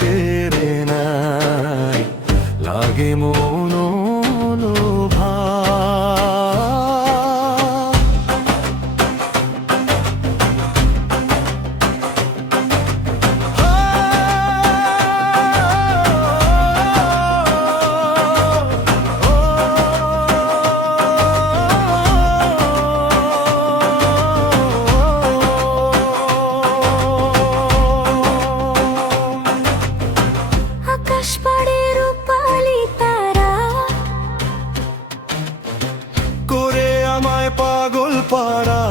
কেড়ে নেয়, লাগে মন লোভা। আকাশ পাড়ে রূপালি তারা করে আমায় পাগল পারা,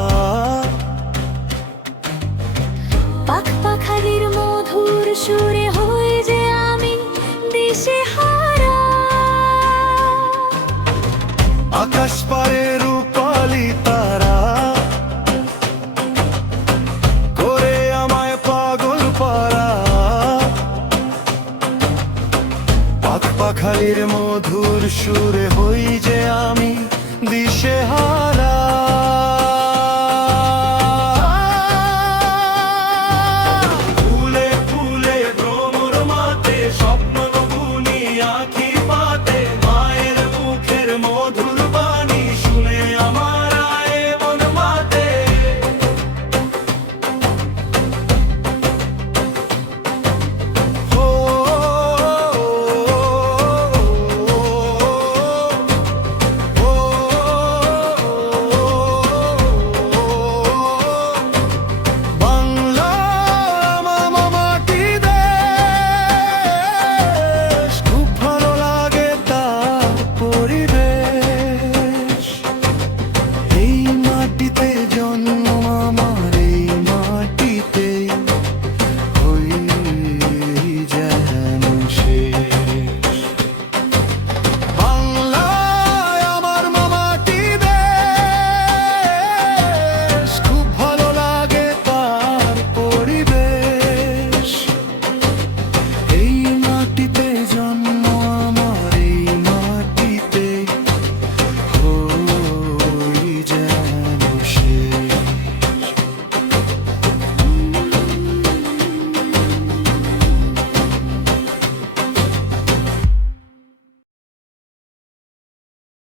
পাখ পাখালির মধুর সুরে হয়ে যে আমি দিশেহারা। আকাশ পারে রূপালি তারা করে আমায় পাগল পারা, পাখ পাখালির মধুর সুরে হই যে আমি দিশেহারা।